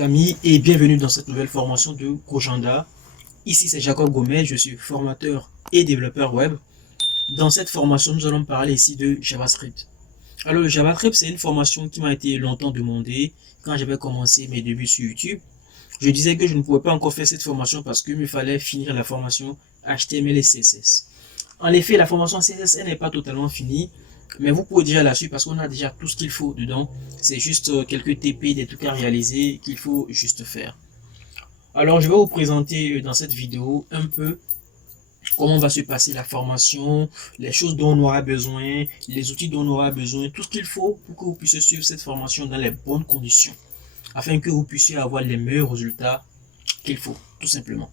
Amis et bienvenue dans cette nouvelle formation de Gojanda. Ici c'est Jacob Gomez, je suis formateur et développeur web. Dans cette formation, nous allons parler ici de JavaScript. Alors le JavaScript, c'est une formation qui m'a été longtemps demandée quand j'avais commencé mes débuts sur YouTube. Je disais que je ne pouvais pas encore faire cette formation parce qu'il me fallait finir la formation HTML et CSS. En effet, la formation CSS n'est pas totalement finie, mais vous pouvez déjà la suivre parce qu'on a déjà tout ce qu'il faut dedans. C'est juste quelques TP, des trucs à réaliser qu'il faut juste faire. Alors, je vais vous présenter dans cette vidéo un peu comment va se passer la formation, les choses dont on aura besoin, les outils dont on aura besoin, tout ce qu'il faut pour que vous puissiez suivre cette formation dans les bonnes conditions, afin que vous puissiez avoir les meilleurs résultats qu'il faut, tout simplement.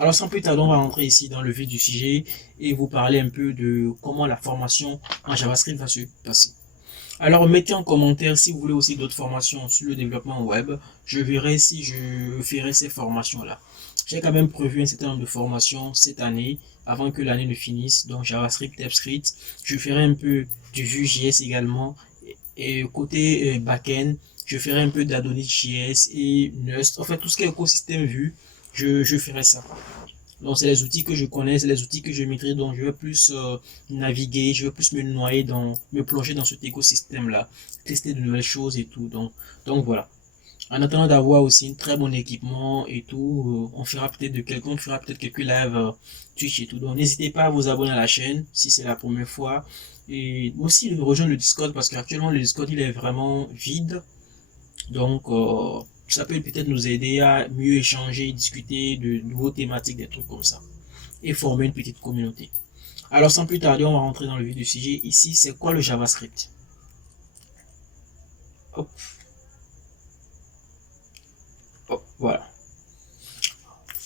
Alors sans plus tarder, on va rentrer ici dans le vif du sujet et vous parler un peu de comment la formation en JavaScript va se passer. Alors mettez en commentaire si vous voulez aussi d'autres formations sur le développement web. Je verrai si je ferai ces formations-là. J'ai quand même prévu un certain nombre de formations cette année, avant que l'année ne finisse. Donc JavaScript, TypeScript. Je ferai un peu du Vue.js également. Et côté backend, je ferai un peu d'Adonis.js et Nust. En fait, tout ce qui est écosystème Vue, je ferai ça. Donc c'est les outils que je connais, c'est les outils que je maîtrise, donc je vais plus naviguer, je vais plus me noyer me plonger dans cet écosystème-là, tester de nouvelles choses et tout. Donc voilà. En attendant d'avoir aussi un très bon équipement et tout, on fera peut-être quelques lives Twitch et tout. Donc n'hésitez pas à vous abonner à la chaîne si c'est la première fois. Et aussi de rejoindre le Discord parce qu'actuellement le Discord il est vraiment vide. Donc, ça peut peut-être nous aider à mieux échanger, discuter de nouveaux thématiques, des trucs comme ça. Et former une petite communauté. Alors, sans plus tarder, on va rentrer dans le vif du sujet. Ici, c'est quoi le JavaScript? Hop, hop, voilà.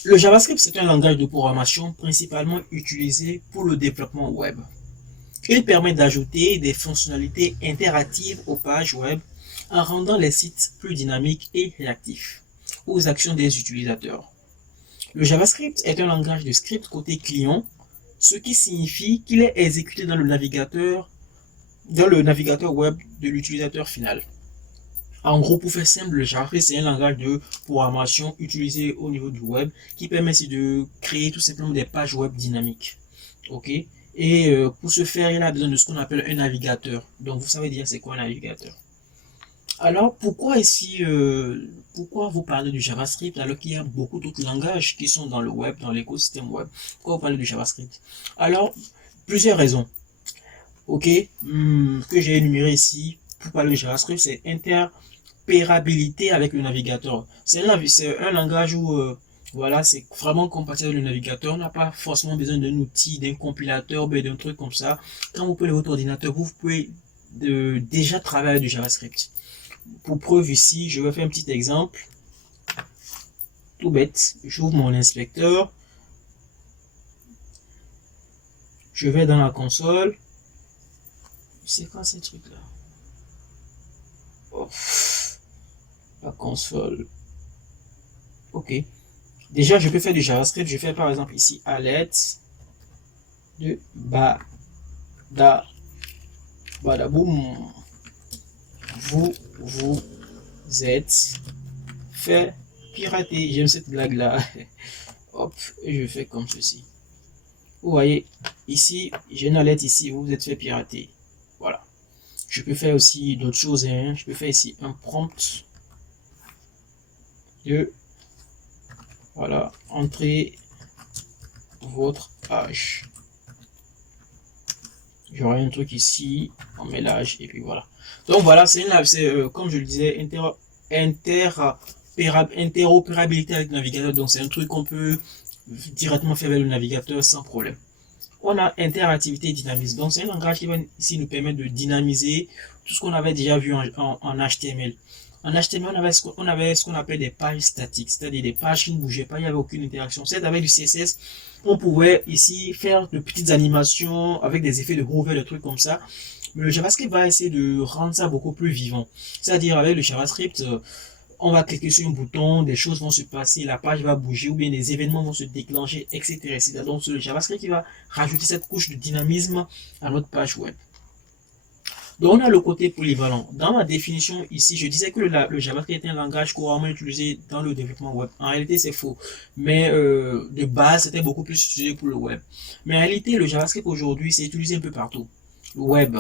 Le JavaScript, c'est un langage de programmation principalement utilisé pour le développement web. Il permet d'ajouter des fonctionnalités interactives aux pages web en rendant les sites plus dynamiques et réactifs aux actions des utilisateurs. Le JavaScript est un langage de script côté client, ce qui signifie qu'il est exécuté dans le navigateur web de l'utilisateur final. En gros, pour faire simple, le JavaScript c'est un langage de programmation utilisé au niveau du web qui permet de créer tout simplement des pages web dynamiques. Ok. Et pour ce faire, il a besoin de ce qu'on appelle un navigateur. Donc vous savez déjà c'est quoi un navigateur. Alors pourquoi vous parlez du JavaScript alors qu'il y a beaucoup d'autres langages qui sont dans le web, dans l'écosystème web? Pourquoi vous parlez du JavaScript? Alors, plusieurs raisons. Ok, que j'ai énuméré ici pour parler de JavaScript, c'est interopérabilité avec le navigateur. C'est un langage où voilà, c'est vraiment compatible avec le navigateur. On n'a pas forcément besoin d'un outil, d'un compilateur, d'un truc comme ça. Quand vous prenez votre ordinateur, vous pouvez déjà travailler avec du JavaScript. Pour preuve ici, je vais faire un petit exemple. Tout bête, j'ouvre mon inspecteur. Je vais dans la console. C'est quoi ces trucs-là? Oh, la console. Ok. Déjà, je peux faire du JavaScript. Je fais par exemple ici alert de badaboum. Vous êtes fait pirater. J'aime cette blague là. Hop, et je fais comme ceci. Vous voyez, ici, j'ai une alerte ici, vous êtes fait pirater. Voilà. Je peux faire aussi d'autres choses. Hein. Je peux faire ici un prompt de voilà, entrez votre âge. J'aurai un truc ici, on met l'âge et puis voilà. Donc voilà, c'est comme je le disais, interopérabilité avec le navigateur. Donc c'est un truc qu'on peut directement faire avec le navigateur sans problème. On a interactivité et dynamisme. Donc c'est un langage qui va ici nous permettre de dynamiser tout ce qu'on avait déjà vu en HTML. En HTML, on avait ce qu'on appelle des pages statiques, c'est-à-dire des pages qui ne bougeaient pas, il n'y avait aucune interaction. C'est avec du CSS, on pouvait ici faire de petites animations avec des effets de hover, des trucs comme ça. Mais le JavaScript va essayer de rendre ça beaucoup plus vivant. C'est-à-dire avec le JavaScript, on va cliquer sur un bouton, des choses vont se passer, la page va bouger ou bien des événements vont se déclencher, etc. etc. Donc c'est le JavaScript qui va rajouter cette couche de dynamisme à notre page web. Donc, on a le côté polyvalent. Dans ma définition ici, je disais que le JavaScript est un langage couramment utilisé dans le développement web. En réalité, c'est faux. Mais de base, c'était beaucoup plus utilisé pour le web. Mais en réalité, le JavaScript aujourd'hui, c'est utilisé un peu partout. Le web.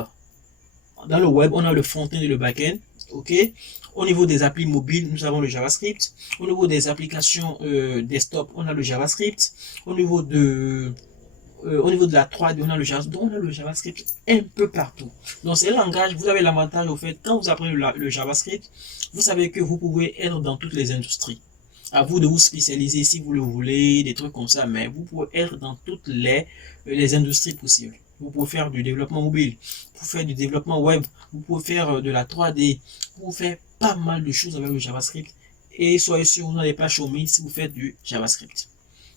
Dans le web, on a le front-end et le back-end. OK? Au niveau des applis mobiles, nous avons le JavaScript. Au niveau des applications desktop, on a le JavaScript. Au niveau de la 3D, on a le JavaScript. Donc, on a le JavaScript un peu partout. Donc, c'est un langage, vous avez l'avantage, au fait, quand vous apprenez le JavaScript, vous savez que vous pouvez être dans toutes les industries. À vous de vous spécialiser si vous le voulez, des trucs comme ça, mais vous pouvez être dans toutes les industries possibles. Vous pouvez faire du développement mobile, vous pouvez faire du développement web, vous pouvez faire de la 3D, vous pouvez faire pas mal de choses avec le JavaScript. Et soyez sûr, vous n'allez pas chômer si vous faites du JavaScript.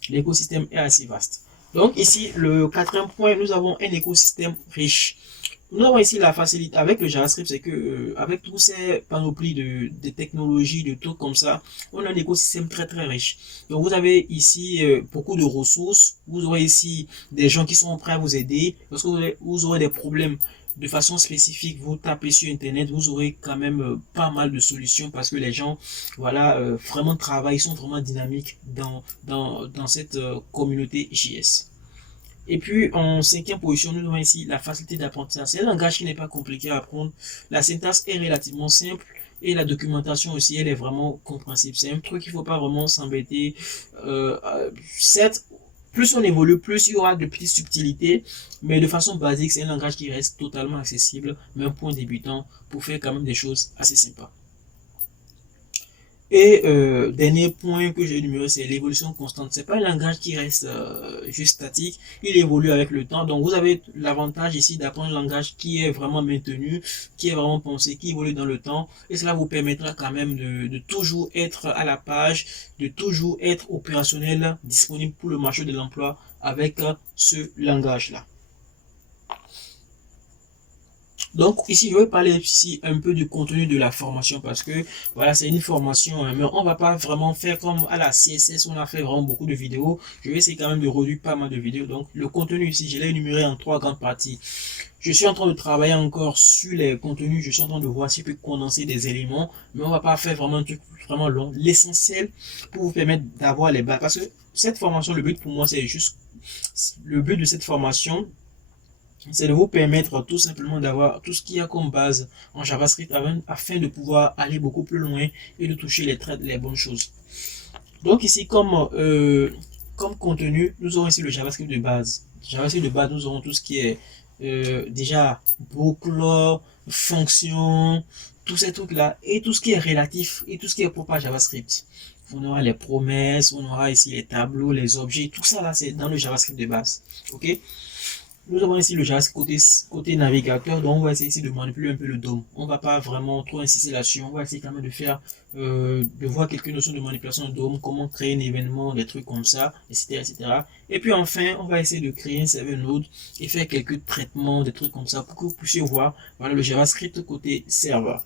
L'écosystème est assez vaste. Donc ici, le quatrième point, nous avons un écosystème riche. Nous avons ici la facilité avec le JavaScript, c'est que avec tous ces panoplies de technologies, de trucs comme ça, on a un écosystème très très riche. Donc vous avez ici beaucoup de ressources, vous aurez ici des gens qui sont prêts à vous aider, parce que vous aurez des problèmes de façon spécifique, vous tapez sur internet, vous aurez quand même pas mal de solutions parce que les gens, voilà, vraiment travaillent, sont vraiment dynamiques dans cette communauté JS. Et puis, en cinquième position, nous avons ici la facilité d'apprentissage. C'est un langage qui n'est pas compliqué à apprendre. La syntaxe est relativement simple et la documentation aussi, elle est vraiment compréhensible. C'est un truc qu'il ne faut pas vraiment s'embêter. Certes, plus on évolue, plus il y aura de petites subtilités, mais de façon basique, c'est un langage qui reste totalement accessible, même pour un débutant, pour faire quand même des choses assez sympas. Et dernier point que j'ai énuméré, c'est l'évolution constante. C'est pas un langage qui reste juste statique, il évolue avec le temps. Donc vous avez l'avantage ici d'apprendre un langage qui est vraiment maintenu, qui est vraiment pensé, qui évolue dans le temps. Et cela vous permettra quand même de toujours être à la page, de toujours être opérationnel, disponible pour le marché de l'emploi avec ce langage-là. Donc ici, je vais parler ici un peu du contenu de la formation parce que voilà, c'est une formation, mais on va pas vraiment faire comme à la CSS, on a fait vraiment beaucoup de vidéos. Je vais essayer quand même de réduire pas mal de vidéos. Donc le contenu ici, je l'ai énuméré en 3 grandes parties. Je suis en train de travailler encore sur les contenus, je suis en train de voir si je peux condenser des éléments, mais on va pas faire vraiment un truc vraiment long. L'essentiel pour vous permettre d'avoir les bases, parce que cette formation, le but pour moi, c'est juste, le but de cette formation, c'est de vous permettre tout simplement d'avoir tout ce qu'il y a comme base en JavaScript afin de pouvoir aller beaucoup plus loin et de toucher les bonnes choses. Donc ici, comme contenu, nous aurons ici le JavaScript de base. JavaScript de base, nous aurons tout ce qui est déjà boucle, fonction, tous ces trucs-là, et tout ce qui est relatif, et tout ce qui est propre à JavaScript. On aura les promesses, on aura ici les tableaux, les objets, tout ça là, c'est dans le JavaScript de base. Ok? Nous avons ici le JavaScript côté navigateur, donc on va essayer ici de manipuler un peu le DOM. On va pas vraiment trop insister là-dessus, on va essayer quand même de faire, de voir quelques notions de manipulation de DOM, comment créer un événement, des trucs comme ça, etc., etc. Et puis enfin, on va essayer de créer un serveur node et faire quelques traitements, des trucs comme ça, pour que vous puissiez voir, voilà, le JavaScript côté serveur.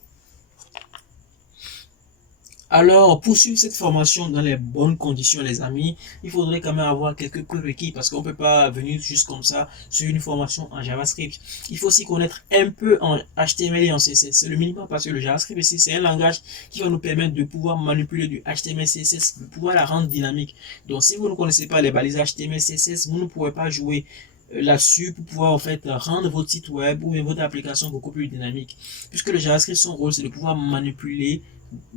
Alors, pour suivre cette formation dans les bonnes conditions, les amis, il faudrait quand même avoir quelques prérequis parce qu'on ne peut pas venir juste comme ça sur une formation en JavaScript. Il faut aussi connaître un peu en HTML et en CSS. C'est le minimum parce que le JavaScript ici, c'est un langage qui va nous permettre de pouvoir manipuler du HTML, CSS, de pouvoir la rendre dynamique. Donc, si vous ne connaissez pas les balises HTML, CSS, vous ne pourrez pas jouer là-dessus pour pouvoir en fait rendre votre site web ou votre application beaucoup plus dynamique. Puisque le JavaScript, son rôle, c'est de pouvoir manipuler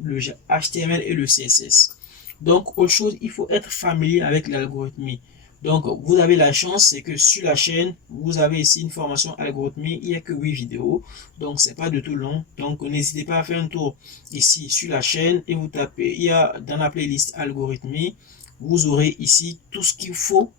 le HTML et le CSS. Donc, autre chose, il faut être familier avec l'algorithmie. Donc, vous avez la chance, c'est que sur la chaîne, vous avez ici une formation algorithmie, il n'y a que 8 vidéos, donc c'est pas du tout long. Donc, n'hésitez pas à faire un tour ici sur la chaîne et vous tapez, il y a dans la playlist algorithmie, vous aurez ici tout ce qu'il faut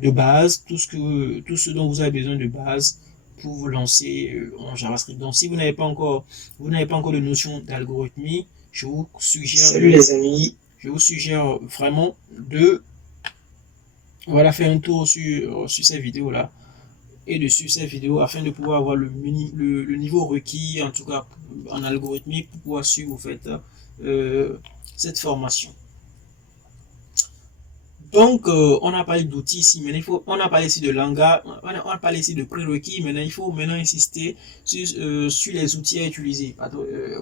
de base, tout ce dont vous avez besoin de base pour vous lancer en JavaScript. Donc, si vous n'avez pas encore de notion d'algorithmie, je vous suggère, salut les amis, je vous suggère vraiment de voilà, faire un tour sur ces vidéos là et de suivre ces vidéos afin de pouvoir avoir le niveau requis, en tout cas en algorithmie, pour pouvoir suivre cette formation. Donc, on a parlé d'outils ici, mais on a parlé ici de langage, on a parlé ici de prérequis. Maintenant, il faut maintenant insister sur les outils à utiliser.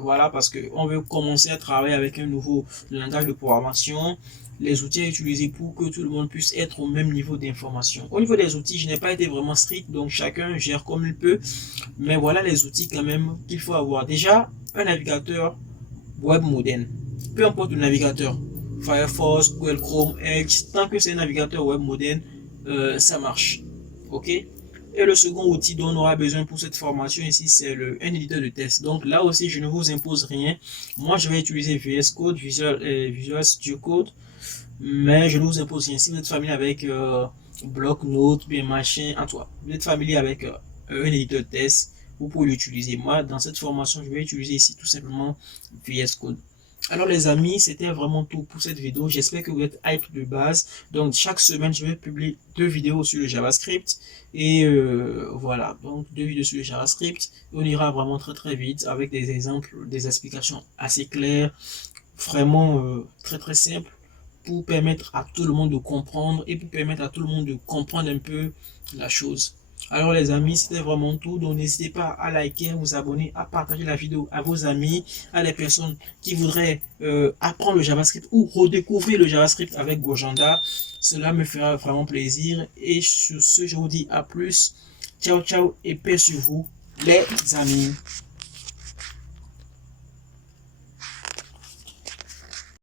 Voilà, parce que on veut commencer à travailler avec un nouveau langage de programmation. Les outils à utiliser pour que tout le monde puisse être au même niveau d'information. Au niveau des outils, je n'ai pas été vraiment strict, donc chacun gère comme il peut. Mais voilà les outils quand même qu'il faut avoir. Déjà, un navigateur web moderne. Peu importe le navigateur, Firefox, Google Chrome, Edge, tant que c'est un navigateur web moderne, ça marche. Ok. Et le second outil dont on aura besoin pour cette formation ici, c'est un éditeur de test. Donc là aussi, je ne vous impose rien. Moi, je vais utiliser VS Code, Visual Studio Code, mais je ne vous impose rien. Si vous êtes familier avec Bloc-Notes, bien machin, en toi, vous êtes familier avec un éditeur de test, vous pouvez l'utiliser. Moi, dans cette formation, je vais utiliser ici tout simplement VS Code. Alors les amis, c'était vraiment tout pour cette vidéo. J'espère que vous êtes hype de base. Donc chaque semaine, je vais publier 2 vidéos sur le JavaScript. Et voilà, donc 2 vidéos sur le JavaScript. On ira vraiment très vite avec des exemples, des explications assez claires, vraiment très simples, pour permettre à tout le monde de comprendre et pour permettre à tout le monde de comprendre un peu la chose. Alors les amis, c'était vraiment tout. Donc n'hésitez pas à liker, à vous abonner, à partager la vidéo à vos amis, à les personnes qui voudraient apprendre le JavaScript ou redécouvrir le JavaScript avec Gojanda. Cela me fera vraiment plaisir. Et sur ce, je vous dis à plus. Ciao, ciao et paix sur vous, les amis.